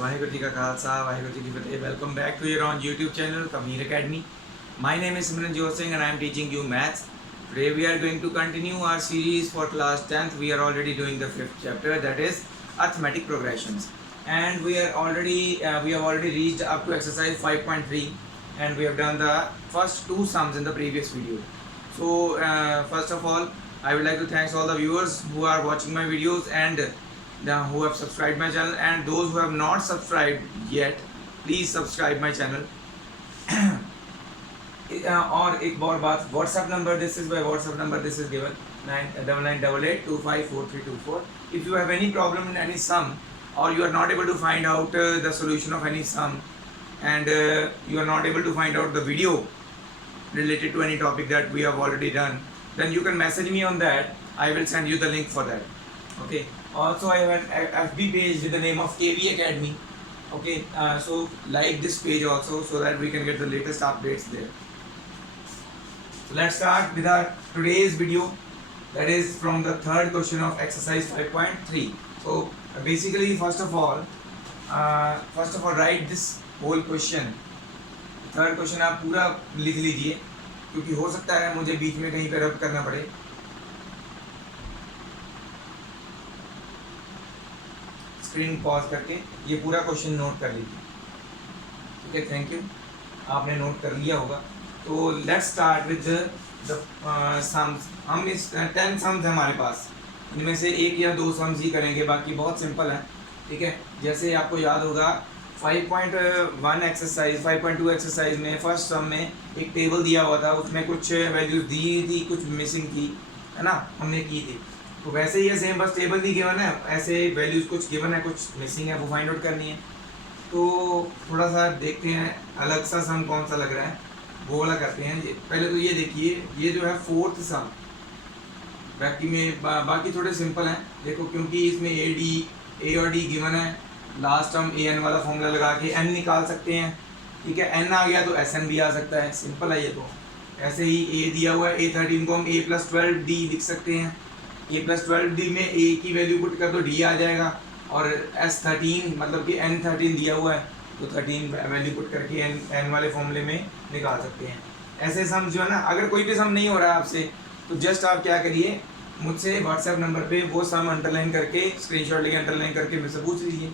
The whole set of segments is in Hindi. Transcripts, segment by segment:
वाहेगुरु जी का खालसा वाहेगुरु जी की फतेह. Welcome back to your own YouTube channel Kabir Academy. My name is Simranjot Singh and I am teaching you maths. Today we are going to continue our series for class 10th. We are already doing the 5th chapter, that is arithmetic progressions, and we have already reached up to exercise 5.3, and we have done the first two sums in the previous video. So first of all, I would like to thank all the viewers who are watching my videos and who have subscribed my channel, and those who have not subscribed yet, please subscribe my channel. और एक और बात, WhatsApp number, this is my WhatsApp number, this is given 9988254324. If you have any problem in any sum, or you are not able to find out the solution of any sum, and you are not able to find out the video related to any topic that we have already done, then you can message me on that. I will send you the link for that. Okay. Also, I have an FB page with the name of KB Academy. Okay, so like this page also, so that we can get the latest updates there. So let's start with our today's video, that is from the third question of exercise 5.3. So basically, first of all write this whole question. Third question आप पूरा लिख लीजिए, क्योंकि हो सकता है मुझे बीच में कहीं पे रब करना पड़े. स्क्रीन पॉज करके ये पूरा क्वेश्चन नोट कर लीजिए. ठीक है, थैंक यू, आपने नोट कर लिया होगा. तो let's start with the sums. हम इस 10 सम्स हैं हमारे पास, इनमें से एक या दो सम्स ही करेंगे, बाकी बहुत सिंपल है. ठीक है, जैसे आपको याद होगा 5.1 एक्सरसाइज 5.2 एक्सरसाइज में फर्स्ट सम में एक टेबल दिया हुआ था, उसमें कुछ वैल्यूज दी थी, कुछ मिसिंग थी, है ना, हमने की थी. तो वैसे ही है सेम, बस टेबल नहीं गिवन है, ऐसे वैल्यूज कुछ गिवन है, कुछ मिसिंग है, वो फाइंड आउट करनी है. तो थोड़ा सा देखते हैं अलग सा सम कौन सा लग रहा है, वो वाला करते हैं. पहले तो ये देखिए, ये जो है फोर्थ सम, बाकी में बाकी थोड़े सिंपल हैं. देखो, क्योंकि इसमें ए और डी गिवन है, लास्ट हम ए एन वाला फॉर्मूला लगा के एन निकाल सकते हैं. ठीक है, एन आ गया तो एस एन भी आ सकता है, सिंपल है ये. तो ऐसे ही ए दिया हुआ है, A13 को हम A+12D लिख सकते हैं. A+12D में A की वैल्यू पुट कर दो, D आ जाएगा, और S13 मतलब कि N13 दिया हुआ है, तो 13 वैल्यू पुट करके N वाले फॉर्मूले में निकाल सकते हैं. ऐसे सम जो है ना, अगर कोई भी सम नहीं हो रहा है आपसे, तो जस्ट आप क्या करिए, मुझसे व्हाट्सएप नंबर पे वो सम अंडरलाइन करके, स्क्रीनशॉट लेके अंडरलाइन करके मुझसे पूछ लीजिए.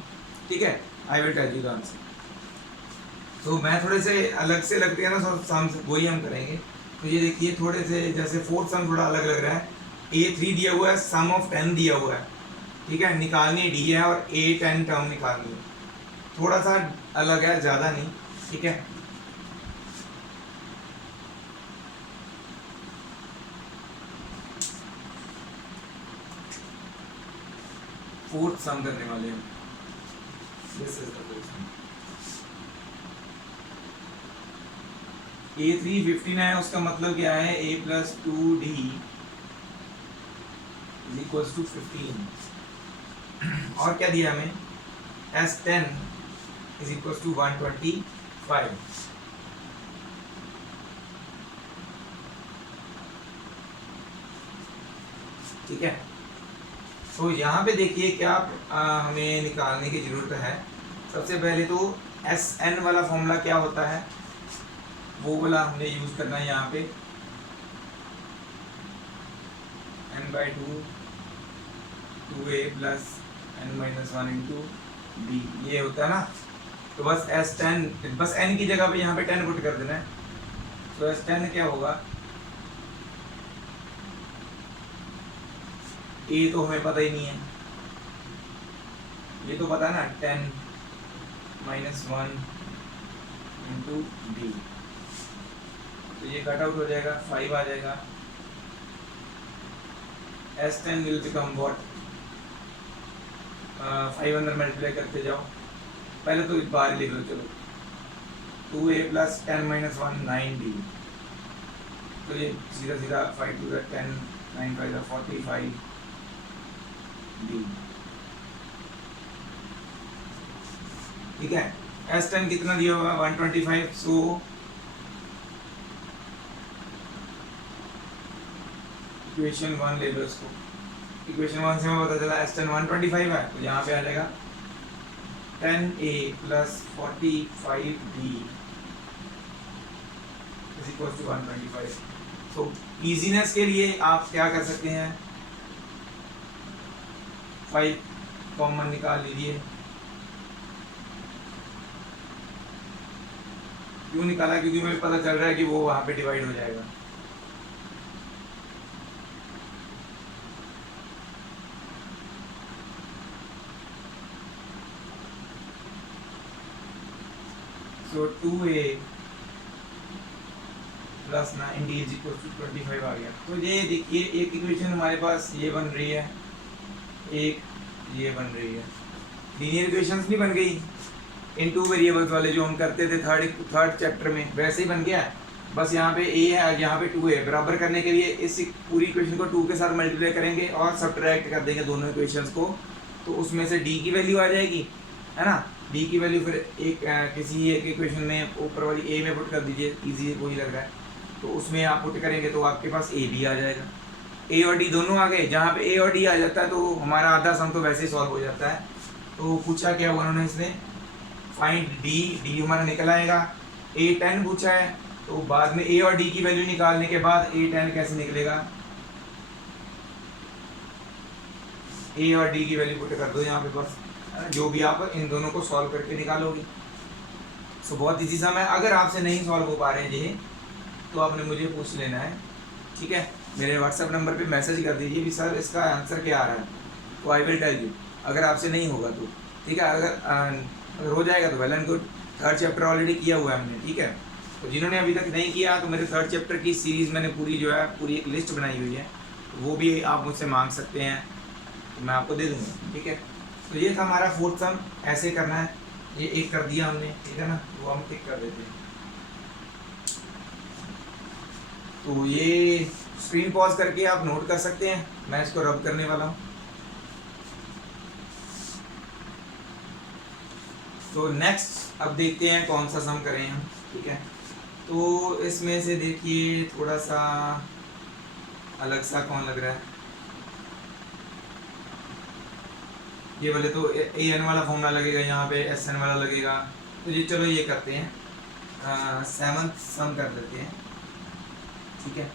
ठीक है, I will tell you the answer. तो मैं थोड़े से अलग से लगते हैं ना सम, वही हम करेंगे. तो ये देखिए, थोड़े से जैसे फोर्थ सम थोड़ा अलग लग रहा है. A3 दिया हुआ है, सम ऑफ 10 दिया हुआ है. ठीक है, निकालनी D है और A10 टर्म निकालनी है. थोड़ा सा अलग है, ज़्यादा नहीं. ठीक है, फोर्थ सम करने वाले हैं. This is the fourth some. A3 15 है, उसका मतलब क्या है, A+2D इक्वल्स टू 15. और क्या दिया हमें, S10 इज इक्वल्स टू 125. ठीक है, तो यहाँ पे देखिए क्या हमें निकालने की जरूरत है. सबसे पहले तो SN वाला फॉर्मूला क्या होता है, वो वाला हमने यूज करना है यहाँ पे. n/2 2a plus n-1 into b, ये होता है ना. तो बस S10, बस n की जगह पे यहाँ पे 10 पुट कर देना है. तो S10 क्या होगा, a तो हमें पता ही नहीं है, ये तो पता है ना, 10-1 इंटू b. तो ये कट आउट हो जाएगा, 5 आ जाएगा. S10 will become what, 5 अंदर मल्टीप्लाई करते जाओ. पहले तो इस बार लिख लो, चलो 2a प्लस 10-1 9d. तो ये सीधा सीधा 5 to the 10 9 5 45d. ठीक है, S10 कितना दिया हुआ, 125. सो इक्वेशन 1 ले लो इसको. इक्वेशन 1 से हमें पता चला S10 125 है, तो यहाँ पे आ जाएगा 10a plus 45b is equal to 125। तो इजीनेस के लिए आप क्या कर सकते हैं, 5 कॉमन निकाल लीजिए। क्यों निकाला, क्योंकि मुझे पता चल रहा है कि वो वहां पे डिवाइड हो जाएगा। So 2a plus 9d is equal to 25 आ गया। तो ये देखिए एक इक्वेशन हमारे पास ये बन रही है, एक ये बन रही है, लीनियर इक्वेशंस भी बन गई इन टू वेरिएबल्स वाले जो हम करते थे थर्ड चैप्टर में, वैसे ही बन गया। बस यहाँ पे a है, यहाँ पे 2 है। बराबर करने के लिए इस पूरी इक्वेशन को 2 के साथ मल्टीप्लाई करेंगे और सब्ट्रैक्ट कर देंगे दोनों इक्वेशंस को, तो उसमें से d की वैल्यू आ जाएगी, है ना। d की वैल्यू फिर एक किसी एक इक्वेशन में ऊपर वाली a में पुट कर दीजिए, इजी वही लग रहा है, तो उसमें आप पुट करेंगे तो आपके पास a भी आ जाएगा। a और d दोनों आ गए, जहाँ पे a और d आ जाता है तो हमारा आधा सम तो वैसे ही सॉल्व हो जाता है। तो पूछा क्या हुआ उन्होंने, इसने फाइंड d हमारा निकल आएगा। a 10 पूछा है, तो बाद में a और d की वैल्यू निकालने के बाद a 10 कैसे निकलेगा, a और d की वैल्यू पुट कर दो यहाँ पे, बस जो भी आप इन दोनों को सॉल्व करके निकालोगे। सो बहुत इजी सम है। अगर आपसे नहीं सॉल्व हो पा रहे हैं ये, तो आपने मुझे पूछ लेना है, ठीक है। मेरे व्हाट्सएप नंबर पे मैसेज कर दीजिए कि सर इसका आंसर क्या आ रहा है, तो आई विल टेल यू। अगर आपसे नहीं होगा तो ठीक है, अगर हो जाएगा तो well and good. Third chapter already किया हुआ है हमने, ठीक है। तो जिन्होंने अभी तक नहीं किया, तो मेरे थर्ड चैप्टर की सीरीज़ मैंने पूरी जो है पूरी एक लिस्ट बनाई हुई है, तो वो भी आप मुझसे मांग सकते हैं, तो मैं आपको दे दूँगा, ठीक है। तो ये था हमारा फोर्थ सम, ऐसे करना है। ये एक कर दिया हमने, ठीक है ना, वो हम टिक कर देते हैं। तो ये स्क्रीन पॉज करके आप नोट कर सकते हैं, मैं इसको रब करने वाला हूँ। तो नेक्स्ट अब देखते हैं कौन सा सम करें हम, ठीक है। तो इसमें से देखिए थोड़ा सा अलग सा कौन लग रहा है, ये वाले तो ए एन वाला फॉर्मूला लगेगा, यहाँ पे एस एन वाला लगेगा। तो ये चलो ये करते हैं, 7th सम कर लेते हैं, ठीक है।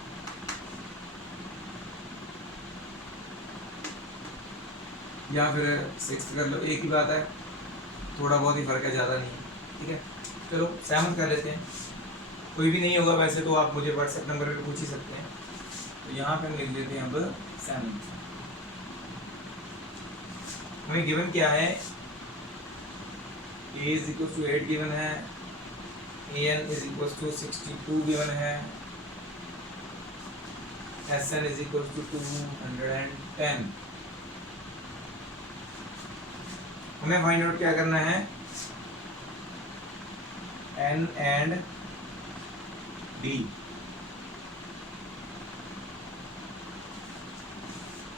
या फिर 6th कर लो, एक ही बात है, थोड़ा बहुत ही फर्क है, ज़्यादा नहीं है, ठीक है। चलो 7th कर लेते हैं। कोई भी नहीं होगा वैसे तो आप मुझे व्हाट्सएप नंबर पे पूछ ही सकते हैं। तो यहाँ पे हम लिख देते हैं अब 7th। हमें गिवन क्या है, a is equal to 8 given है, an is equal to 62 given है, sn इज इक्वल टू 210। हमें फाइंड आउट क्या करना है, n एंड d,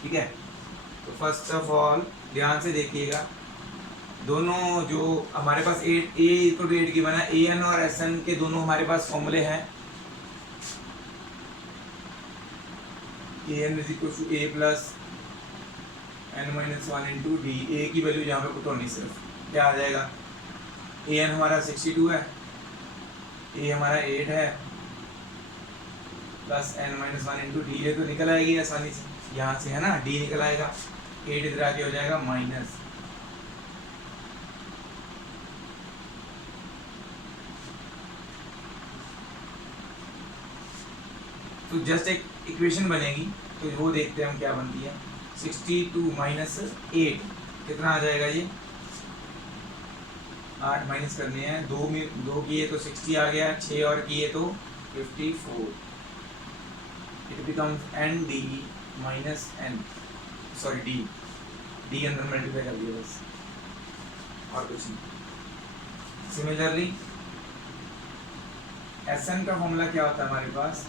ठीक है। तो फर्स्ट ऑफ ऑल ध्यान से देखिएगा, दोनों जो हमारे पास a इक्वल टू 8 गिवन है, an और sn के दोनों हमारे पास फॉर्मूले हैं। an is equal to a plus n minus 1 into D. A की वैल्यू यहाँ पे पुट होनी, सिर्फ क्या आ जाएगा, an हमारा 62 है, a हमारा 8 है, plus n minus 1 into D. ये तो निकल आएगी आसानी से यहाँ से, है ना, d निकल आएगा, 8 इधर आके हो जाएगा माइनस। तो जस्ट एक इक्वेशन बनेगी, तो वो देखते हैं हम क्या बनती है। 62 माइनस 8 कितना आ जाएगा, ये 8 माइनस करने हैं, 2 किए तो 60 आ गया, 6 और किए तो 54। It becomes n d minus n, sorry d अंदर मल्टीप्लाई कर दिया बस, और कुछ नहीं। सिमिलरली एसएन का फॉर्मूला क्या होता है हमारे पास,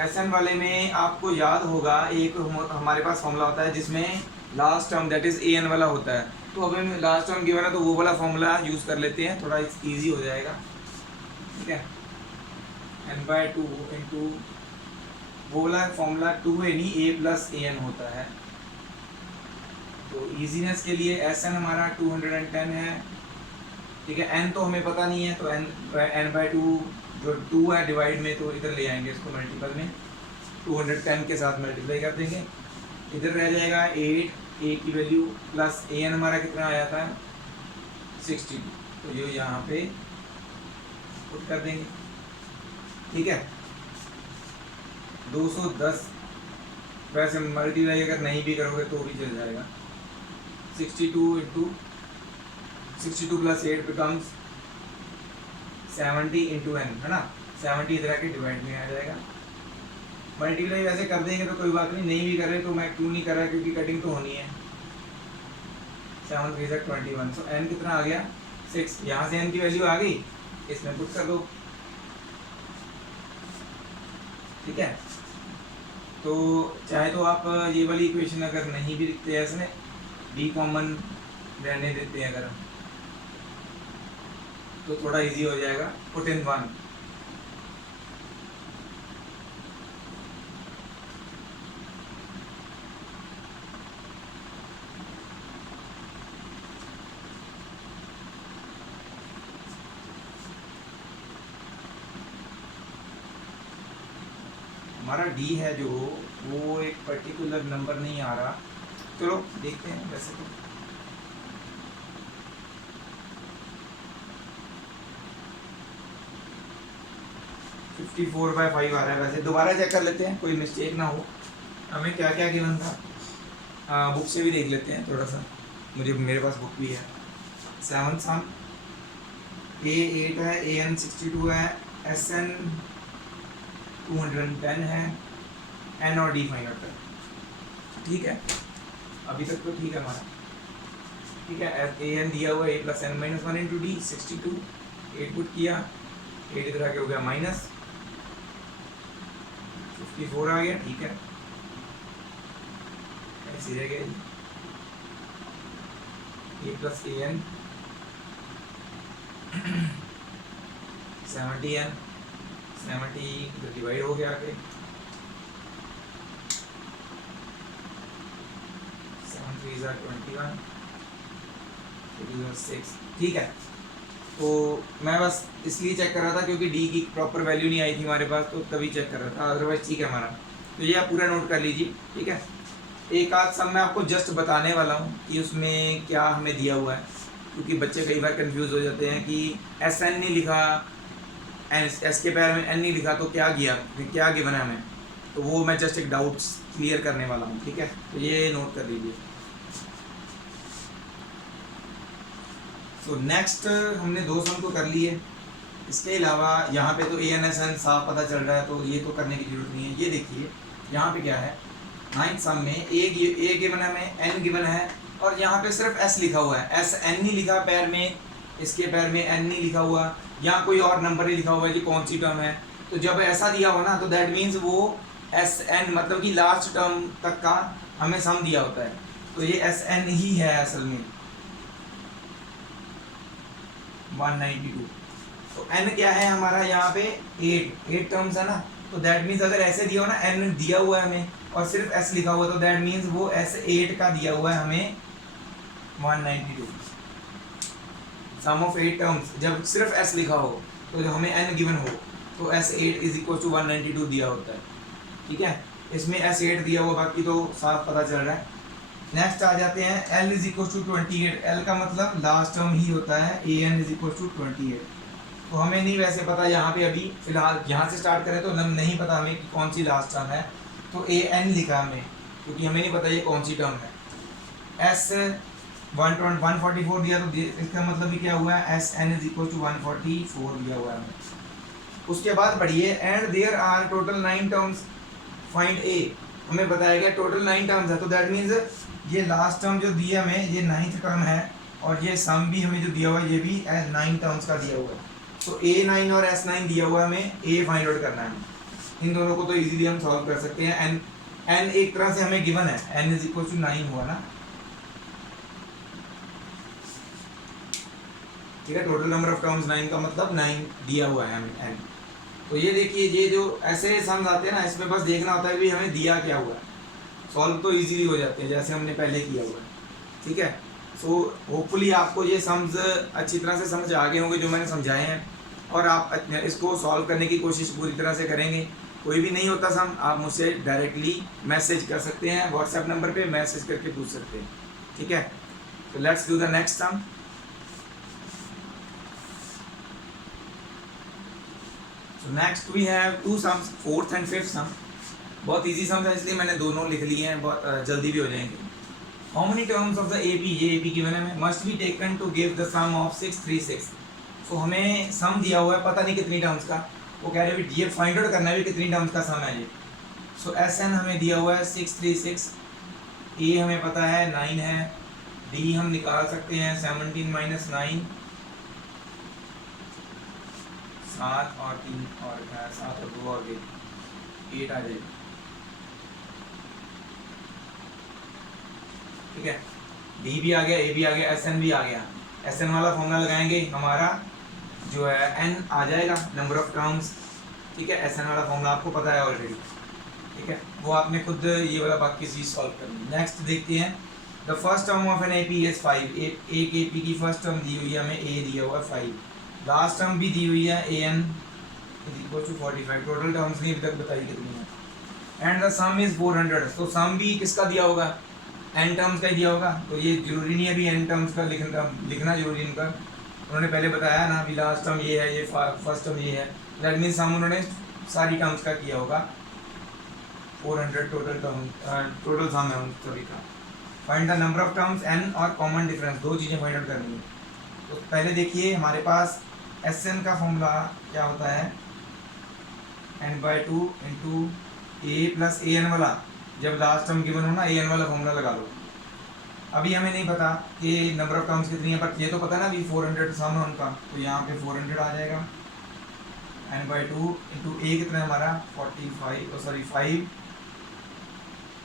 एसएन वाले में आपको याद होगा एक हमारे पास फॉर्मूला होता है जिसमें last term that is an वाला होता है। तो अब हमें लास्ट टर्म गिवन है तो वो वाला फॉर्मूला यूज़ कर लेते हैं, थोड़ा इजी हो जाएगा, ठीक है। n/2 इंटू वो वाला फॉर्मूला 2a नहीं a प्लस an होता है, तो इजीनेस के लिए एस एन हमारा 210 है, ठीक है। एन तो हमें पता नहीं है, तो n/2 जो 2 है डिवाइड में, तो इधर ले आएंगे इसको मल्टीपल में, 210 के साथ मल्टीप्लाई कर देंगे, इधर रह जाएगा 8, ए की वैल्यू प्लस ए एन हमारा कितना आया था 62, तो ये यहाँ पे पुट कर देंगे, ठीक है। 210 वैसे मल्टीप्लाई अगर नहीं भी करोगे तो भी चल जाएगा, 62 प्लस 8 बिकम्स 70 इंटू एन, है ना। 70 इधर आके डिवाइड में आ जाएगा। मल्टीप्लाई वैसे कर देंगे तो कोई बात नहीं, नहीं भी करे तो मैं क्यों नहीं कर रहा, क्योंकि कटिंग तो होनी है। 7 3 21, सो एन कितना आ गया 6, यहाँ से एन की वैल्यू आ गई, इसमें पुट कर दो, ठीक है। तो चाहे तो आप ये वाली इक्वेशन अगर नहीं भी लिखते हैं इसमें, बी कॉमन रहने देते हैं अगर हम, तो थोड़ा इजी हो जाएगा। पुट इन 1, हमारा डी है जो वो एक पर्टिकुलर नंबर नहीं आ रहा, चलो देखते हैं। वैसे तो फिफ्टी 4/5 आ रहा है, वैसे दोबारा चेक कर लेते हैं कोई मिस्टेक ना हो। हमें क्या क्या गिवन था, बुक से भी देख लेते हैं थोड़ा सा, मेरे पास बुक भी है। 7 सम, ए 8 है, ए एन 62 है, एस एन 210 है, एन और डी फाइंड आउट कर, ठीक है। अभी तक तो ठीक है हमारा, ठीक है। ए एन दिया हुआ A plus N minus 1 into D 62, 8 put किया, 8 इधर आके हो गया माइनस 54 आ गया, ठीक है। ऐसे रह गया ए plus A N 70 N, 70 divide हो गया आगे, 7 3 21, 6, ठीक है। तो मैं बस इसलिए चेक कर रहा था क्योंकि डी की प्रॉपर वैल्यू नहीं आई थी हमारे पास, तो तभी चेक कर रहा था, अदरवाइज ठीक है हमारा। तो ये आप पूरा नोट कर लीजिए, ठीक है। एक आध सब मैं आपको जस्ट बताने वाला हूँ कि उसमें क्या हमें दिया हुआ है, क्योंकि बच्चे कई बार कंफ्यूज हो जाते हैं कि एस एन नहीं लिखा, एस के पैर में एन नहीं लिखा, तो क्या गिवन है हमें, तो वो मैं जस्ट एक डाउट्स क्लियर करने वाला हूँ, ठीक है। तो ये नोट कर लीजिए। तो नेक्स्ट हमने 2 सम तो कर लिए, इसके अलावा यहाँ पे तो ए एन एस एन साफ पता चल रहा है, तो ये तो करने की जरूरत नहीं है। ये देखिए यहाँ पे क्या है, 9th सम में ए गिवन है, हमें एन गिवन है, और यहाँ पे सिर्फ एस लिखा हुआ है, एस एन नहीं लिखा पैर में, इसके पैर में एन नहीं लिखा हुआ, यहाँ कोई और नंबर नहीं लिखा हुआ है कि कौन सी टर्म है। तो जब ऐसा दिया हो ना, तो दैट मीन्स वो एस एन मतलब कि लास्ट टर्म तक का हमें सम दिया होता है, तो ये एस एन ही है असल में 192। तो एन क्या है हमारा यहाँ पे 8 टर्म्स है ना, तो दैट मीन्स अगर ऐसे दिया हो ना, एन दिया हुआ है हमें और सिर्फ एस लिखा हुआ है, तो दैट मीन्स वो एस 8 का दिया हुआ है हमें 192। सम ऑफ 8 टर्म्स जब सिर्फ एस लिखा हो, तो जो हमें एन गिवन हो, तो एस 8 इज इक्वल टू 192 दिया होता है, ठीक है। इसमें एस 8 दिया हुआ, बाकी तो साफ पता चल रहा है। नेक्स्ट आ जाते हैं, l is equal to 28, l का मतलब लास्ट टर्म ही होता है, A N is equal to 28। तो हमें नहीं वैसे पता यहाँ पे अभी फिलहाल, यहाँ से स्टार्ट करें तो नहीं पता हमें कि कौन सी लास्ट टर्म है, तो ए एन लिखा हमें, क्योंकि हमें नहीं पता ये कौन सी टर्म है। एस 144 दिया, तो इसका मतलब भी क्या हुआ है, S N is equal to 144 दिया हुआ है हमें। उसके बाद बढ़िए, and there are total 9 terms, find A, हमें बताया गया टोटल 9 टर्म्स है, तो दैट मीन्स ये लास्ट टर्म जो दिया हमें, ये 9th टर्म है, और ये सम भी हमें जो दिया हुआ है, ये भी 9 टर्म्स का दिया हुआ है। तो A9 और S9 दिया हुआ है, हमें A फाइंड आउट करना है। इन दोनों को तो इजीली हम सॉल्व कर सकते हैं। n एक तरह से हमें गिवन है, n इज इक्वल टू 9 हुआ ना, ठीक है। टोटल नंबर ऑफ टर्म्स 9 का मतलब 9 दिया हुआ है हमें n। तो ये देखिए, ये जो ऐसे सम्स आते हैं ना, इसमें बस देखना होता है कि हमें दिया क्या हुआ है, सॉल्व तो इजीली हो जाते हैं जैसे हमने पहले किया हुआ है। ठीक है। सो होपफुली आपको ये सम्स अच्छी तरह से समझ आ गए होंगे जो मैंने समझाए हैं, और आप इसको सॉल्व करने की कोशिश पूरी तरह से करेंगे। कोई भी नहीं होता सम, आप मुझसे डायरेक्टली मैसेज कर सकते हैं, व्हाट्सएप नंबर पे मैसेज करके पूछ सकते हैं, ठीक है। तो let's do the next sum. So next we have two sums, fourth and fifth sum. बहुत इजी सम्स है इसलिए मैंने दोनों लिख लिए हैं, बहुत जल्दी भी हो जाएंगे। How many terms of the AP, ये AP की मैंने must be taken to give the sum of 636। तो हमें सम दिया हुआ है, पता नहीं कितनी टर्म्स का, वो कह रहे हैं ये फाइंड आउट करना है भी कितनी टर्म्स का सम है ये। सो SN हमें दिया हुआ है 636, A हमें पता है 9 है, D हम निकाल सकते हैं 17 माइनस 9, 7 और 3 और 7 और 2 और 8 आ जाएगी, ठीक है। डी भी आ गया, ए भी आ गया, एस एन भी आ गया। एस एन वाला फॉर्मूला लगाएंगे, हमारा जो है एन आ जाएगा, नंबर ऑफ टर्म्स, ठीक है। एस एन वाला फॉर्मूला आपको पता है ऑलरेडी, ठीक है, वो आपने खुद ये वाला बाकी चीज सॉल्व करनी। नेक्स्ट देखते हैं, the first term of an AP is 5। एक एपी की फर्स्ट टर्म दी हुई है हमें, ए दिया हुआ है 5, लास्ट टर्म भी दी हुई है A N is equal to 45। Total terms नहीं अभी तक बताई कितनी है, एंड द सम इज 400। तो सम भी किसका दिया होगा, एन टर्म्स का ही दिया होगा, तो ये जरूरी नहीं है अभी एन टर्म्स का लिखना जरूरी इनका, उन्होंने पहले बताया ना अभी लास्ट टर्म ये है, ये फर्स्ट टर्म ये है, दैट मीन्स हम उन्होंने सारी टर्म्स का किया होगा। 400 टोटल सम है उन सभी का। Find the number of terms n और कॉमन डिफरेंस, दो चीज़ें फाइंड आउट करनी है। तो पहले देखिए हमारे पास एस एन का फॉर्मूला क्या होता है, n/2 into A plus A N वाला, जब लास्ट टर्म गिवन हो ना ए एन वाला फॉर्मूला लगा लो। अभी हमें नहीं पता कि नंबर ऑफ टर्म्स कितनी है, बट ये तो पता है ना अभी 400 सम है उनका, तो यहाँ पे 400 आ जाएगा। n/2 इंटू ए कितना है हमारा 5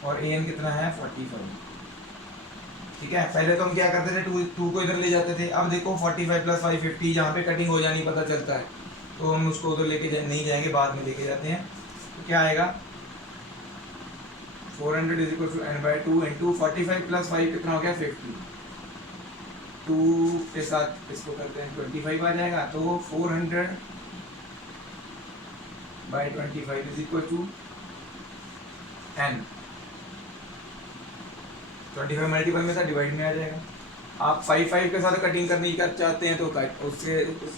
और ए एन कितना है 45, ठीक है। पहले तो हम क्या करते थे, टू को इधर ले जाते थे, अब देखो 45 प्लस 5 50, जहाँ पे कटिंग हो जानी पता चलता है, तो हम उसको उधर लेके नहीं जाएंगे, बाद में लेके जाते हैं। तो क्या आएगा 400 is equal to n/2 into 45 plus 5 कितना हो गया 50, 2 के साथ इसको करते हैं 25 आ जाएगा, तो 400/25 is equal to n। 25 multiple में था, डिवाइड में आ जाएगा। आप 5 के साथ कटिंग करनी चाहते हैं तो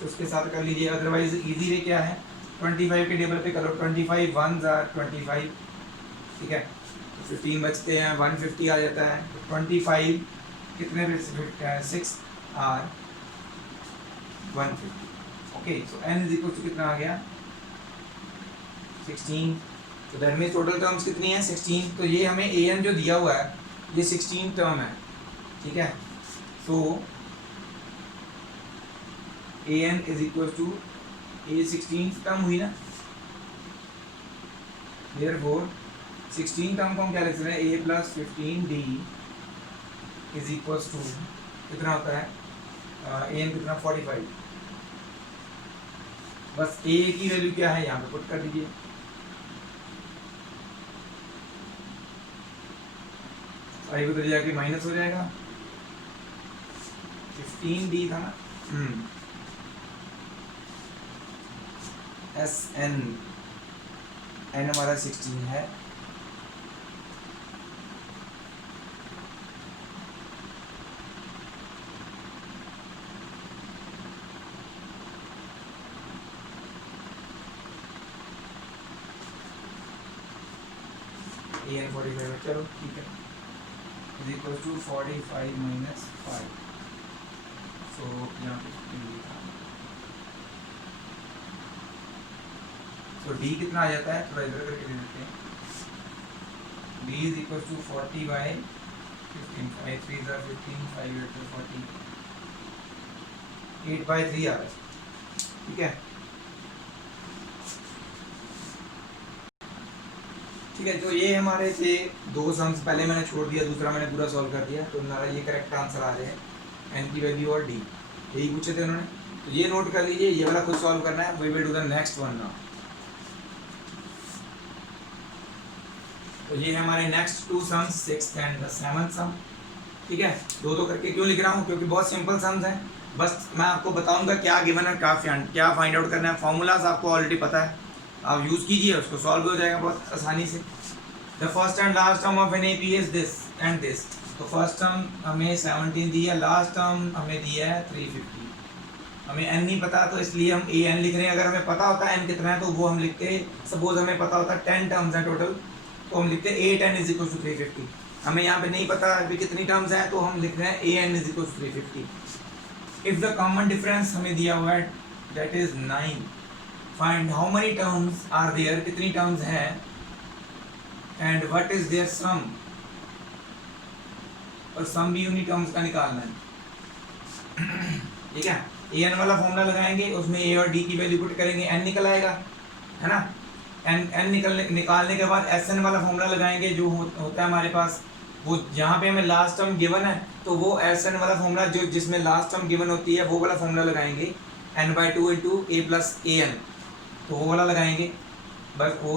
उसके साथ कर लीजिए, अदरवाइज इजी वे क्या है 25 के टेबल पे करो, 25 1 25, ठीक है, 15 बचते हैं, 150 आ जाता है, 25 कितने पे 6 are 150, okay. So n is equal to कितना आ गया 16, तो दैट मींस टोटल टर्म्स कितनी है 16। तो ये हमें ए एन जो दिया हुआ है ये 16 टर्म है, ठीक है। So A N is equal to A 16 term हुई ना, देयरफॉर 16 टर्म को हम क्या लिख सकते हैं, a plus 15d is equal to कितना होता है ए एन कितना 45। बस a की वैल्यू क्या है यहाँ पे पुट कर दीजिए, फाइव उधर जाके माइनस हो जाएगा, 15d था ना, एस एन एन हमारा 16 है, ए एन 45 है, चलो ठीक है, इज इक्वल टू 45 माइनस 5। सो यहाँ पे तो डी कितना आ जाता है, थोड़ा इधर करके ले लेते हैं, डी इज इक्वल टू 40/15, 5 3 ज़ा 15, 5 8 ज़ा 40, 8/3 आ रहा है, ठीक है। ठीक है, तो ये हमारे थे दो सम्स, पहले मैंने छोड़ दिया, दूसरा मैंने पूरा सॉल्व कर दिया, तो हमारा ये करेक्ट आंसर आ रहे हैं एन की वैल्यू और डी, यही पूछे थे उन्होंने, तो ये नोट कर लीजिए, ये वाला खुद सॉल्व करना है। We will do the next one now. तो ये हमारे next two sums, 6th and 7th सम। ठीक है, दो दो करके क्यों लिख रहा हूँ, क्योंकि बहुत सिंपल सम्स हैं, बस मैं आपको बताऊंगा क्या गिवन है, क्या फाइंड आउट करना है। फॉर्मूलाज आपको ऑलरेडी पता है, आप यूज़ कीजिए, उसको सॉल्व हो जाएगा बहुत आसानी से। The first and last term of an A P is this and this. तो फर्स्ट टर्म हमें 17 दी है, लास्ट टर्म हमें दिया है 350। हमें एन नहीं पता तो इसलिए हम ए एन लिख रहे हैं। अगर हमें पता होता है एन कितना है तो वो हम लिखते, सपोज हमें पता होता 10 टर्म्स हैं टोटल, तो हम लिखते ए 10 इज इक्वल टू 350। हमें यहाँ पे नहीं पता अभी कितनी टर्म्स हैं, तो हम लिख रहे हैं a N is equal to 350। If the common difference हमें दिया हुआ है that is 9, find how many terms are there, कितनी टर्म्स हैं, and what is their sum, और सम भी उन्हीं टर्म्स का निकालना है। ठीक है, ए एन वाला फॉर्मूला लगाएंगे, उसमें ए और डी की वैल्यू पुट करेंगे, एन निकल आएगा, है ना। एन निकालने के बाद एस एन वाला फॉर्मूला लगाएंगे जो होता है हमारे पास, वो जहाँ पे हमें लास्ट टर्म गिवन है तो वो एस एन वाला फॉर्मूला जो जिसमें लास्ट टर्म गिवन होती है वो वाला फॉर्मूला लगाएंगे, n/2 into A plus A N, तो वो वाला लगाएंगे, बस वो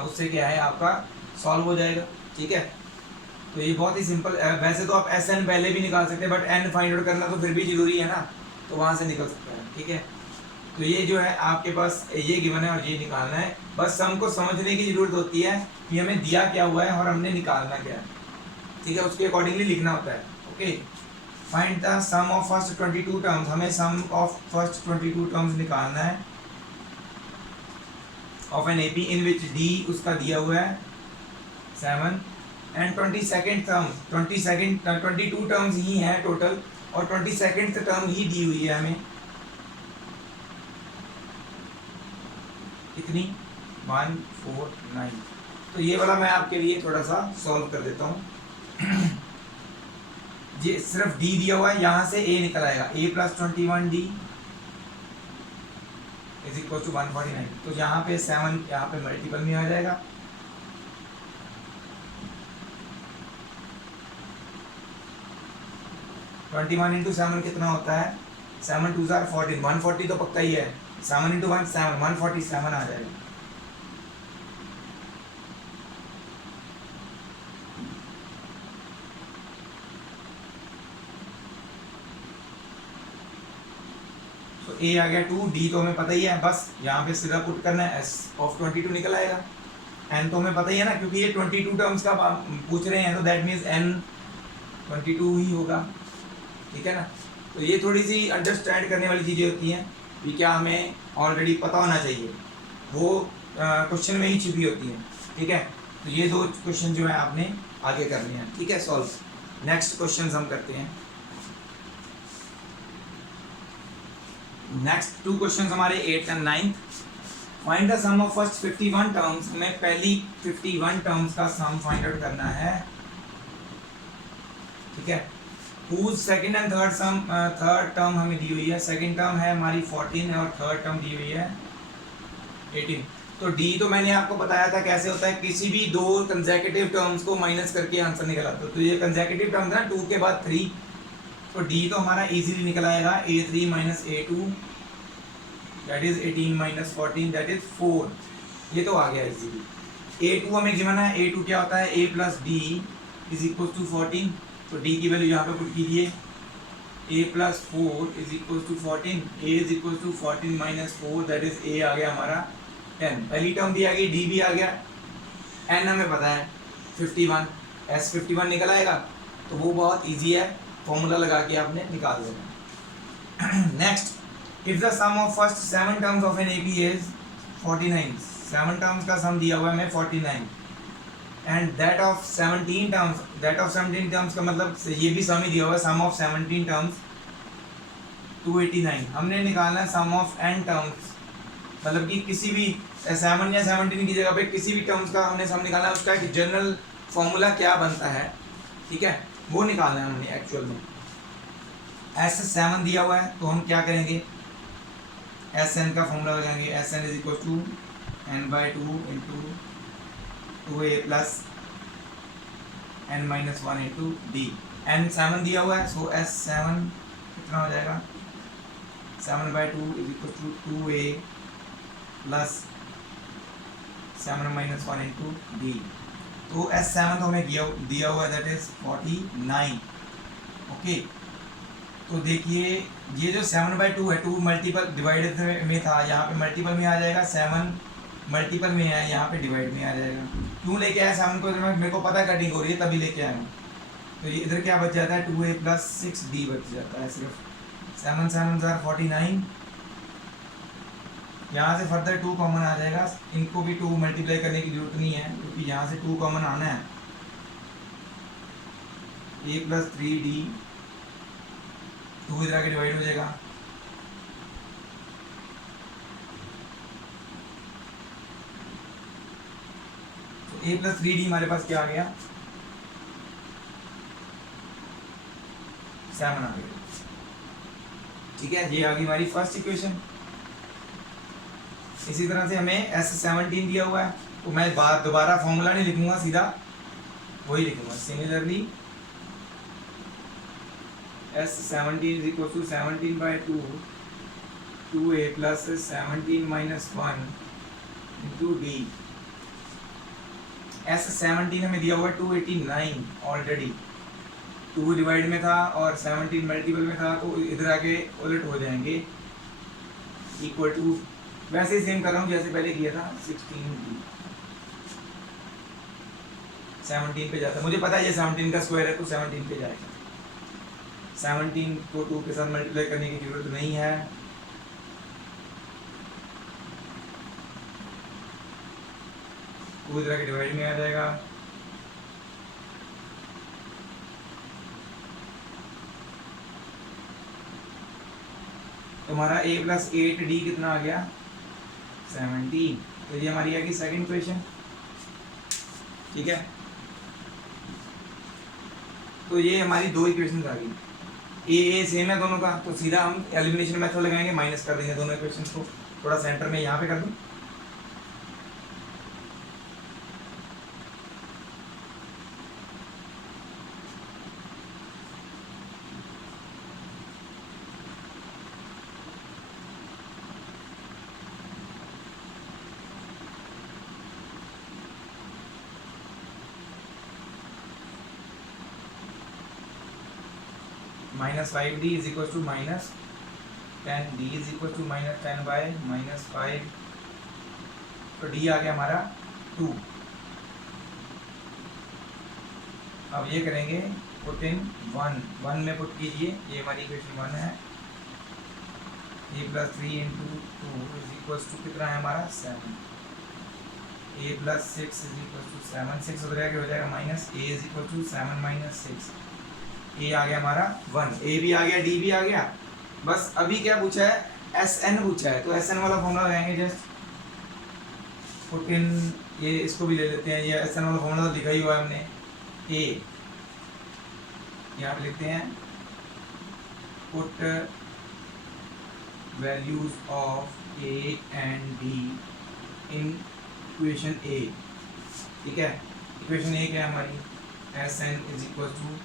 उससे क्या है आपका सॉल्व हो जाएगा। ठीक है, तो ये बहुत ही सिंपल, वैसे तो आप एस एन पहले भी निकाल सकते हैं, बट एन फाइंड आउट करना तो फिर भी जरूरी है ना, तो वहाँ से निकल सकता है। ठीक है, तो ये जो है आपके पास ये गिवन है और ये निकालना है, बस सम को समझने की जरूरत होती है कि हमें दिया क्या हुआ है और हमने निकालना क्या है। ठीक है, उसके अकॉर्डिंगली लिखना होता है। Okay, find the sum of first 22 terms, हमें सम ऑफ फर्स्ट 22 टर्म्स निकालना है of an AP in which d उसका दिया हुआ है 7 एंड 22nd टर्म, 22 टर्म्स ही हैं टोटल, और 22nd टर्म ही दी हुई है हमें कितनी 149। तो ये वाला मैं आपके लिए थोड़ा सा सॉल्व कर देता हूँ। ये सिर्फ डी दिया हुआ है, यहाँ से ए निकल आएगा, a plus 21d is equal to 149। तो यहाँ पे 7 यहाँ पे मल्टीपल में आ जाएगा, ट्वेंटी वन इंटू 7 कितना होता है, 7 2 14, 140 तो पक्का ही है, 7 इंटू 1 7, 147 आ जाएगा। तो ए आ गया 2, डी तो हमें पता ही है, बस यहाँ पे सीधा पुट करना है, एस ऑफ 22 निकल आएगा। एन तो हमें पता ही है ना, क्योंकि ये 22 टर्म्स का पूछ रहे हैं, तो दैट मीन्स एन 22 ही होगा। ठीक है ना, तो ये थोड़ी सी अंडरस्टैंड करने वाली चीज़ें होती हैं कि क्या हमें ऑलरेडी पता होना चाहिए, वो क्वेश्चन में ही छिपी होती हैं। ठीक है, तो ये दो क्वेश्चन जो है आपने आगे करने हैं। ठीक है, सॉल्व। नेक्स्ट क्वेश्चन हम करते हैं। नेक्स्ट 2 क्वेश्चन हमारे 8th and 9th। Find the sum of first 51 terms, हमें पहली 51 टर्म्स का सम फाइंड आउट करना है। ठीक है, whose second and third term हमें दी हुई है, सेकंड टर्म है हमारी 14 और थर्ड टर्म दी हुई है 18। तो डी तो मैंने आपको बताया था कैसे होता है, किसी भी दो कंसेक्यूटिव टर्म्स को माइनस करके आंसर निकल आता है। तो ये कंसेक्यूटिव टर्म था 2 के बाद 3, तो डी तो हमारा इजीली निकल आएगा, a3 minus a2 that is 18 minus 14 that is 4। ये तो आ गया इजीली। a2 हमें गिवन है, a2 क्या होता है, a plus d is equal to 14, तो डी की वैल्यू यहाँ पे पुट कीजिए, a plus 4 is equal to 14, a is equal to 14 minus 4 that is a आ गया हमारा 10। पहली टर्म भी आ गई, डी भी आ गया, n हमें पता है 51, s 51 निकल आएगा, तो वो बहुत इजी है, फॉर्मूला लगा के आपने निकाल देना। Next, if the sum of first 7 terms of an AP is 49, 7 terms का सम दिया हुआ है हमें 49, एंड दैट ऑफ 17 टर्म्स का मतलब ये भी सम ही दिया हुआ है, सम ऑफ 17 टर्म्स 289। हमने निकालना है सम ऑफ n टर्म्स, मतलब कि किसी भी 7 या 17 की जगह पे किसी भी टर्म्स का हमने सम निकालना है, उसका एक जनरल फॉर्मूला क्या बनता है, ठीक है, वो निकालना है हमने एक्चुअल में। S7 दिया हुआ है, तो हम क्या करेंगे, Sn का फॉर्मूला लगाएंगे, Sn is equal to n/2 into 2a plus n minus 1 into d. n7 दिया हुआ है, सो S7 कितना हो जाएगा, 7/2 is equal to 2a plus 7 minus 1 into d. तो S7 तो हमें दिया हुआ है दैट इज 49, ओके, तो देखिए ये जो 7/2 है, 2 मल्टीपल डिवाइडेड में था, यहाँ पे मल्टीपल में आ जाएगा, 7 मल्टीपल में है, यहाँ पे डिवाइड में आ जाएगा। क्यों लेके आया 7 को, मेरे को पता है कटिंग हो रही है तभी लेके आया हूँ। तो ये इधर क्या बच जाता है, 2a + 6b बच जाता है सिर्फ। 7 7 49, यहाँ से फर्दर 2 कॉमन आ जाएगा, इनको भी 2 मल्टीप्लाई करने की जरूरत नहीं है क्योंकि यहाँ से 2 कॉमन आना है। a + 3d, 2 इधर आके डिवाइड हो जाएगा, तो a + 3d हमारे पास क्या आ गया, 7 आ गया। ठीक है, ये आ गई हमारी फर्स्ट इक्वेशन। इसी तरह से हमें S17 दिया हुआ है, तो मैं दोबारा फॉर्मूला नहीं लिखूंगा, सीधा वही लिखूंगा। Similarly S17 = 17/2 2a + 17 - 1 × d। S17 हमें दिया हुआ 289 ऑलरेडी, 2 डिवाइड में था और 17 मल्टीपल में था, तो इधर आके उलट हो जाएंगे, इक्वल टू, वैसे ही सेम कर रहा हूँ जैसे पहले किया था। 16d 17 पे जाता है, मुझे पता है ये 17 का स्क्वायर है तो 17 पे जाएगा। 17 को 2 के साथ मल्टीप्लाई करने की जरूरत नहीं है, वो इधर के डिवाइड में आ जाएगा। तुम्हारा a + 8d कितना आ गया, 17। तो ये हमारी आ गई सेकंड इक्वेशन। ठीक है, तो ये हमारी 2 इक्वेशंस आ गई। ए सेम है दोनों का, तो सीधा हम एलिमिनेशन मेथड लगाएंगे, माइनस कर देंगे दोनों इक्वेशंस को। थोड़ा सेंटर में यहाँ पे कर दूँ, -5d = -10d = -10/-5। तो d आ गया हमारा 2। अब ये करेंगे पुट इन 1 में पुट कीजिए, ये हमारी इक्वेशन 1 है। a + 3 × 2 = कितना है हमारा, 7। a + 6 = 7, 6 उधर आके हो जाएगा माइनस, a = 7 - 6। a आ गया हमारा 1, a भी आ गया, d भी आ गया। बस अभी क्या पूछा है, Sn पूछा है, तो Sn वाला फॉर्मूला लगाएंगे। जस्ट पुट इन, ये इसको भी ले लेते हैं, ये Sn वाला फॉर्मूला लिखा ही हुआ है हमने। a यहाँ पे लिखते हैं, put values of a and d in equation a। ठीक है, इक्वेशन a क्या है हमारी, Sn =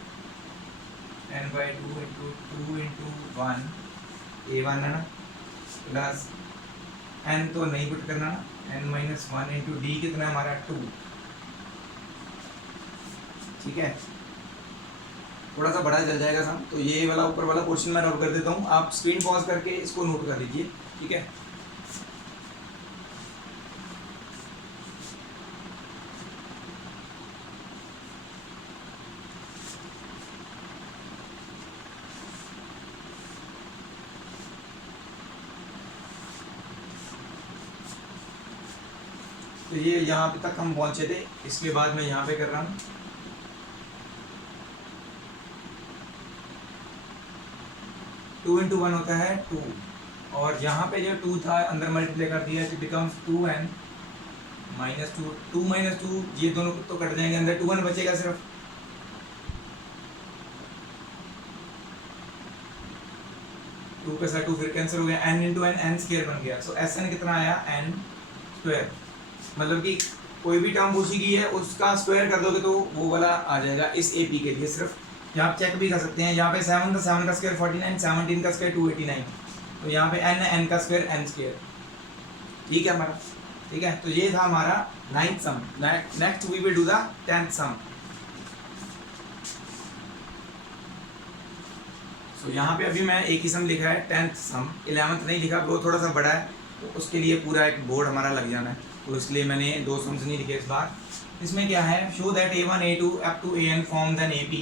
n/2 × 2 × 1, a1 है ना, प्लस n तो नहीं पुट करना ना, n - 1 × d कितना है हमारा, 2। ठीक है, थोड़ा सा बड़ा चल जाएगा सम, तो ये वाला ऊपर वाला क्वेश्चन मैं नोट कर देता हूँ, आप स्क्रीन पॉज करके इसको नोट कर लीजिए। ठीक है, तो ये यहाँ पे तक हम पहुँचे थे, इसके बाद मैं यहाँ पे कर रहा हूँ। टू इंटू 1 होता है 2, और यहाँ पे जो 2 था अंदर मल्टीप्लाई कर दिया, इट बिकम्स 2n - 2। 2 - 2 ये दोनों तो कट जाएंगे, अंदर 2n बचेगा सिर्फ। टू के साथ 2 फिर कैंसिल हो गया, n × n, n² बन गया। सो Sn कितना आया, n²। मतलब कि कोई भी टर्म पूछी गई है उसका स्क्वायर कर दोगे तो वो वाला आ जाएगा इस AP के लिए। सिर्फ यहाँ आप चेक भी कर सकते हैं, यहाँ पे 7 का स्क्वायर 49, 17 का स्क्वायर 289, तो यहाँ पे n का स्क्वायर n²। ठीक है हमारा, ठीक है, तो ये था हमारा 9th sum. Next we will do the 10th sum. So यहाँ पे अभी मैं एक ही सम लिखा है 10th सम, 11th नहीं लिखा, वो थोड़ा सा बड़ा है तो उसके लिए पूरा एक बोर्ड हमारा लग जाना है, तो इसलिए मैंने 2 सम्स नहीं लिखे इस बार। इसमें क्या है, show that A1 A2 up to AN form then AP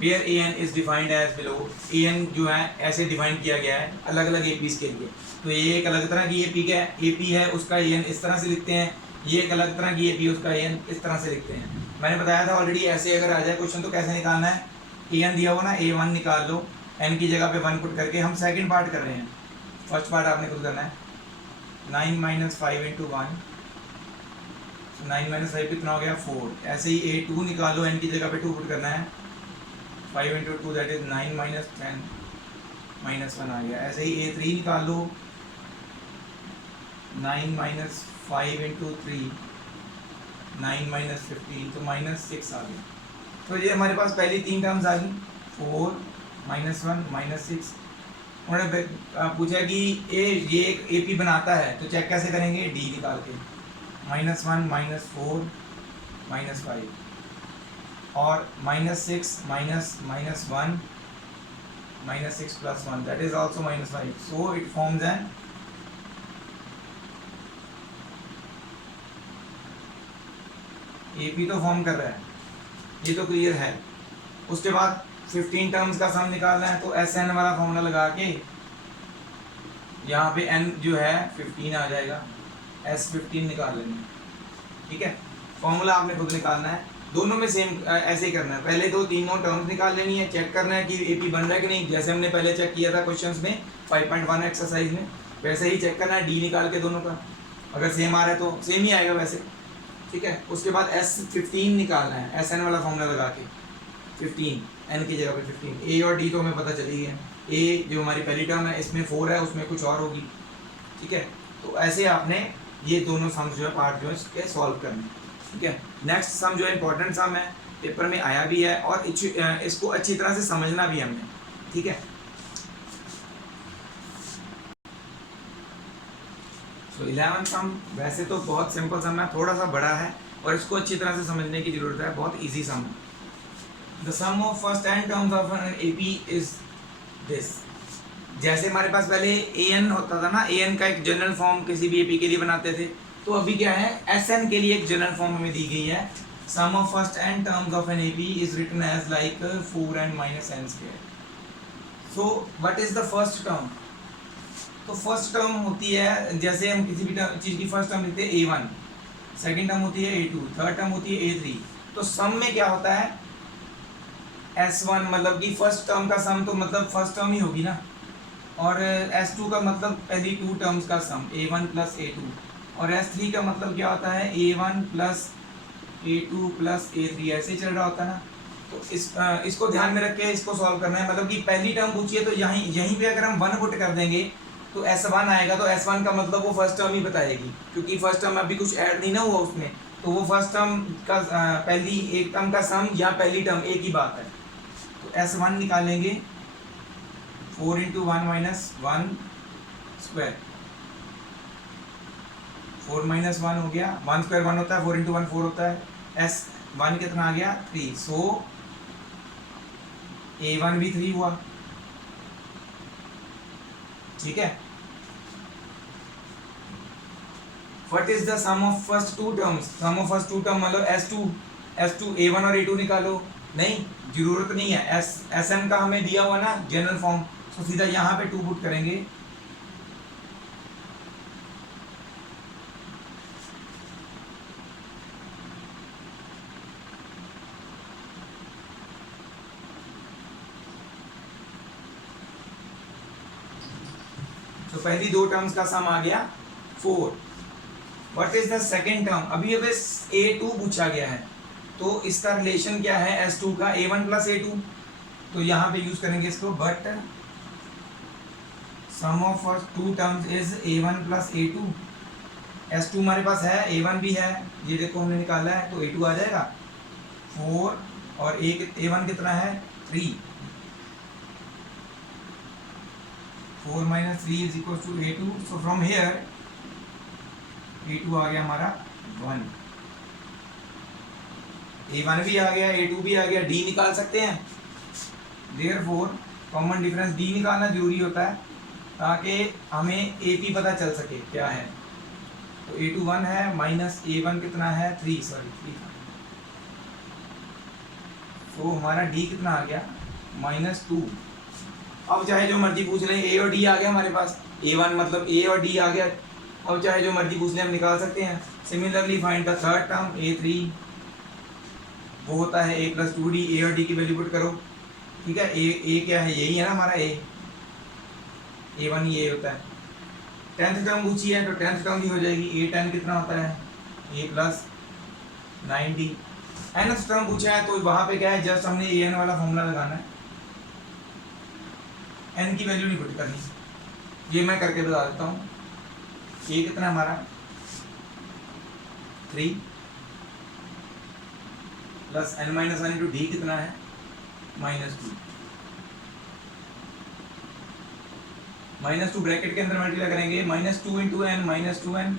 where AN is defined as below. AN जो है ऐसे डिफाइन किया गया है अलग अलग APs के लिए, तो ये एक अलग तरह की AP है, उसका AN इस तरह से लिखते हैं, ये एक अलग तरह की AP उसका AN इस तरह से लिखते हैं। मैंने बताया था ऑलरेडी, ऐसे अगर आ जाए क्वेश्चन तो कैसे निकालना है, AN दिया हुआ ना, A1 निकाल लो, N की जगह पे 1 पुट करके। हम सेकंड पार्ट कर रहे हैं, फर्स्ट पार्ट आपने खुद करना है। 9 - 5 × 1, 9 - 5 कितना हो गया 4। ऐसे ही A2 निकालो, N की जगह पे 2 पुट करना है, 5 × 2 दैट इज 9 - 10 -1 आ गया। ऐसे ही A3 निकाल लो, 9 - 5 × 3 9 - 15 तो -6 आ गया। तो ये हमारे पास पहली 3 टर्म्स आ गई, 4 -1 -6। उन्होंने पूछा कि ये एक AP बनाता है तो चेक कैसे करेंगे, D निकाल के, -1 -4 -5 और -6 -1 -6 + 1 that is also -5, so it forms an AP तो फॉर्म कर रहा है, ये तो क्लियर है। उसके बाद 15 टर्म्स का सम निकालना है, तो SN वाला फॉर्मूला लगा के यहाँ पे N जो है 15 आ जाएगा, S15 निकाल लेंगे, ठीक है। फॉर्मूला आपने खुद निकालना है, दोनों में सेम ऐसे ही करना है। पहले तो तीनों टर्म्स निकाल लेनी है, चेक करना है कि AP बन रहा है कि नहीं, जैसे हमने पहले चेक किया था क्वेश्चंस में 5.1 एक्सरसाइज में, वैसे ही चेक करना है। D निकाल के दोनों का, अगर सेम आ रहा है तो सेम ही आएगा वैसे, ठीक है। उसके बाद S15 निकालना है, SN वाला फॉर्मूला लगा के 15, N की जगह पे 15। A और D तो हमें पता चली गया, A जो हमारी पहली टर्म है इसमें 4 है, उसमें कुछ और होगी, ठीक है। तो ऐसे आपने ये दोनों सम जो है पार्ट जो है इसके सॉल्व करने, ठीक है। नेक्स्ट सम जो है इंपॉर्टेंट सम है, पेपर में आया भी है और इसको अच्छी तरह से समझना भी हमने, ठीक है। सो 11th सम वैसे तो बहुत सिंपल सम है, थोड़ा सा बड़ा है और इसको अच्छी तरह से समझने की जरूरत है, बहुत इजी सम है। The sum of first n terms of an AP is this. जैसे हमारे पास पहले AN होता था ना, AN का एक जनरल फॉर्म किसी भी AP के लिए बनाते थे, तो अभी क्या है, SN के लिए एक जनरल फॉर्म हमें दी गई है। Sum of first n terms of an AP is written as like 4n - n²। So what is the first term? तो फर्स्ट टर्म होती है, जैसे हम किसी भी चीज़ की फर्स्ट टर्म लिखते हैं A1, सेकंड टर्म होती है A2, थर्ड टर्म होती है A3। तो सम में क्या होता है, S1 मतलब कि फर्स्ट टर्म का सम, तो मतलब फर्स्ट टर्म ही होगी ना, और S2 का मतलब पहली 2 टर्म्स का सम, A1 + A2, और S3 का मतलब क्या होता है, A1 + A2 + A3, ऐसे चल रहा होता है ना। तो इसको ध्यान में रख के इसको सॉल्व करना है, मतलब कि पहली टर्म पूछिए तो यहीं पे अगर हम 1 पुट कर देंगे तो S1 आएगा, तो S1 का मतलब वो फर्स्ट टर्म ही बताएगी, क्योंकि फर्स्ट टर्म अभी कुछ ऐड नहीं ना हुआ उसमें, तो वो फर्स्ट टर्म का पहली एक टर्म का सम या पहली टर्म एक ही बात है। तो S1 निकालेंगे, 4 × 1 - 1 स्क्वायर, 4 - 1 हो गया, 1 स्क्वायर 1 होता है, 4 × 1 4 होता है, S1 कितना आ गया 3, सो A1 भी 3 हुआ, ठीक है। What is the sum of first 2 terms? Sum of first 2 term मतलब S2 A1 और A2 निकालो, नहीं जरूरत नहीं है, SN का हमें दिया हुआ ना जनरल फॉर्म, तो सीधा यहाँ पे 2 पुट करेंगे, तो पहली 2 टर्म्स का सम आ गया 4। What is the second term? अभी A2 पूछा गया है, तो इसका रिलेशन क्या है S2 का, A1 + A2, तो यहाँ पे यूज करेंगे इसको, but sum of first 2 terms is A1 + A2। S2 हमारे पास है, A1 भी है, ये देखो हमने निकाला है, तो A2 आ जाएगा 4, और A1 कितना है 3, 4 - 3 = A2, so from here A2 आ गया हमारा 1, A1 भी आ गया, A2 भी आ गया, D निकाल सकते हैं। Therefore कॉमन डिफरेंस डी निकालना जरूरी होता है ताकि हमें ए पी पता चल सके क्या है। तो A2 1 है माइनस A1 कितना है 3, सॉरी 3। तो हमारा D कितना आ गया -2। अब चाहे जो मर्जी पूछ लें, A और D आ गया हमारे पास, A1 मतलब A और D आ गया। अब चाहे जो मर्जी पूछ लें हम निकाल सकते हैं। Similarly find the third term A3, वो होता है A + 2D। A और D की वैल्यू पुट करो, ठीक है। A क्या है, यही है ना हमारा A1 ही A होता है। 10th टर्म पूछी है तो 10th टर्म भी हो जाएगी। A10 कितना होता है A + 9D। nth टर्म पूछा है तो वहाँ पे क्या है, जस्ट हमने an वाला फॉर्मूला लगाना है, n की वैल्यू नहीं पुट करनी। ये मैं करके बता देता हूँ। A कितना हमारा 3 प्लस n - 1 इंटू D कितना है -2। -2 ब्रैकेट के अंदर मल्टीप्लाई करेंगे, -2 into n -2n,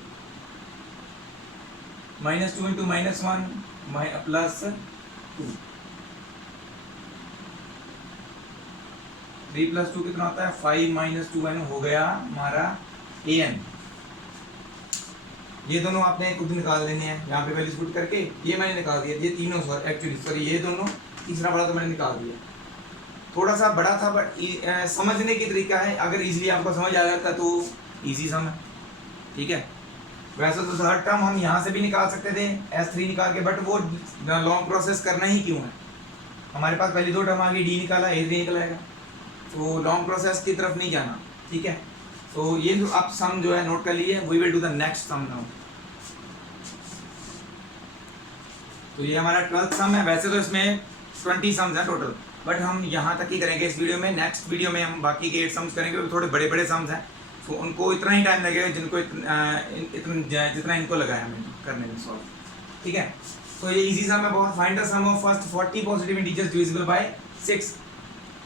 -2 into -1 plus 2। 3 + 2 कितना होता है 5 - 2n हो गया हमारा an। ये दोनों आपने खुद निकाल लेने हैं, यहाँ पे वैल्यूज पुट करके। ये मैंने निकाल दिया, ये तीनों सॉरी ये दोनों, तीसरा बड़ा तो मैंने निकाल दिया। थोड़ा सा बड़ा था बट समझने की तरीका है, अगर इजीली आपको समझ आ जाता तो इजी सम है, ठीक है। वैसे तो थर्ड टर्म हम यहाँ से भी निकाल सकते थे S3 निकाल के, बट वो लॉन्ग प्रोसेस करना ही क्यों है। हमारे पास पहली 2 टर्म आ गई, D निकाला, A3 निकलाएगा, तो लॉन्ग प्रोसेस की तरफ नहीं जाना, ठीक है। तो ये जो आप सम जो है नोट कर लिए, we will do the next sum now. तो ये हमारा 12th सम है। वैसे तो इसमें 20 सम्स हैं टोटल, बट हम यहाँ तक ही करेंगे इस वीडियो में। नेक्स्ट वीडियो में हम बाकी के 8 सम्स करेंगे, थोड़े बड़े बड़े सम्स हैं, तो उनको इतना ही टाइम लगेगा जिनको जितना इनको लगा है हमें करने में सॉल्व, ठीक है। तो ये इजी सम है बहुत। Find the sum of first 40 positive integers divisible by 6।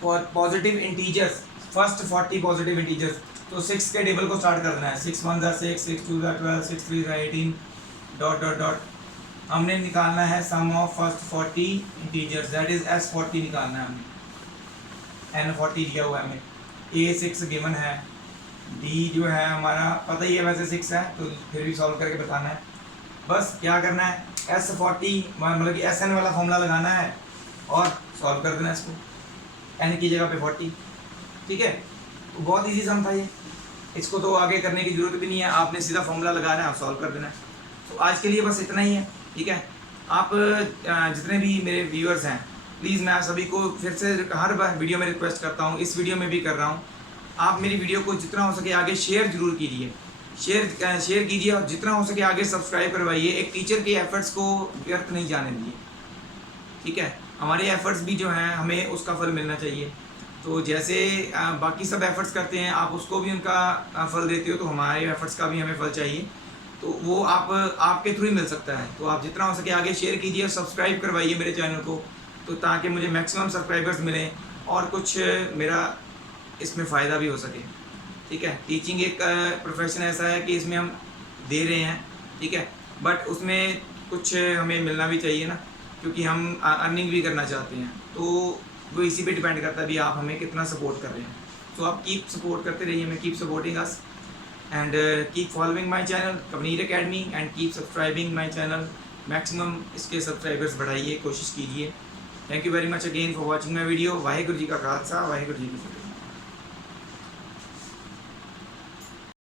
For positive integers, first 40 positive integers, तो 6 के टेबल को स्टार्ट कर देना है। 6 1 = 6, 6 2 = 12, 6 3 = 18 ... हमने निकालना है sum of first 40 integers, that is S40 निकालना है हमें। N40 दिया हुआ है हमें, A6 गिवन है, D जो है हमारा पता ही है वैसे 6 है, तो फिर भी सॉल्व करके बताना है। बस क्या करना है, S40 मतलब कि SN वाला फॉर्मूला लगाना है और सॉल्व कर देना इसको, N की जगह पे 40, ठीक है। तो बहुत ईजी सम था ये, इसको तो आगे करने की जरूरत भी नहीं है, आपने सीधा फॉर्मूला लगाना है और सॉल्व कर देना है। तो आज के लिए बस इतना ही है, ठीक है। आप जितने भी मेरे व्यूअर्स हैं, प्लीज़ मैं आप सभी को फिर से हर बार वीडियो में रिक्वेस्ट करता हूँ, इस वीडियो में भी कर रहा हूँ, आप मेरी वीडियो को जितना हो सके आगे शेयर जरूर कीजिए, शेयर कीजिए, और जितना हो सके आगे सब्सक्राइब करवाइए। एक टीचर के एफर्ट्स को व्यर्थ नहीं जाने दीजिए, ठीक है। हमारे एफर्ट्स भी जो हैं हमें उसका फल मिलना चाहिए। तो जैसे बाकी सब एफर्ट्स करते हैं, आप उसको भी उनका फल देते हो, तो हमारे एफर्ट्स का भी हमें फल चाहिए, तो वो आपके थ्रू ही मिल सकता है। तो आप जितना हो सके आगे शेयर कीजिए और सब्सक्राइब करवाइए मेरे चैनल को, तो ताकि मुझे मैक्सिमम सब्सक्राइबर्स मिलें और कुछ मेरा इसमें फ़ायदा भी हो सके, ठीक है। टीचिंग एक प्रोफेशन ऐसा है कि इसमें हम दे रहे हैं, ठीक है, बट उसमें कुछ हमें मिलना भी चाहिए ना, क्योंकि हम अर्निंग भी करना चाहते हैं, तो वो इसी पे डिपेंड करता है भी आप हमें कितना सपोर्ट कर रहे हैं। तो आप कीप सपोर्ट करते रहिए, मैं keep supporting us and keep following my channel Kavneer Academy and keep subscribing my channel। Maximum इसके सब्सक्राइबर्स बढ़ाइए, कोशिश कीजिए। Thank you very much again for watching my video. Waheguru ji का खालसा, वाहेगुरु जी की फतेह।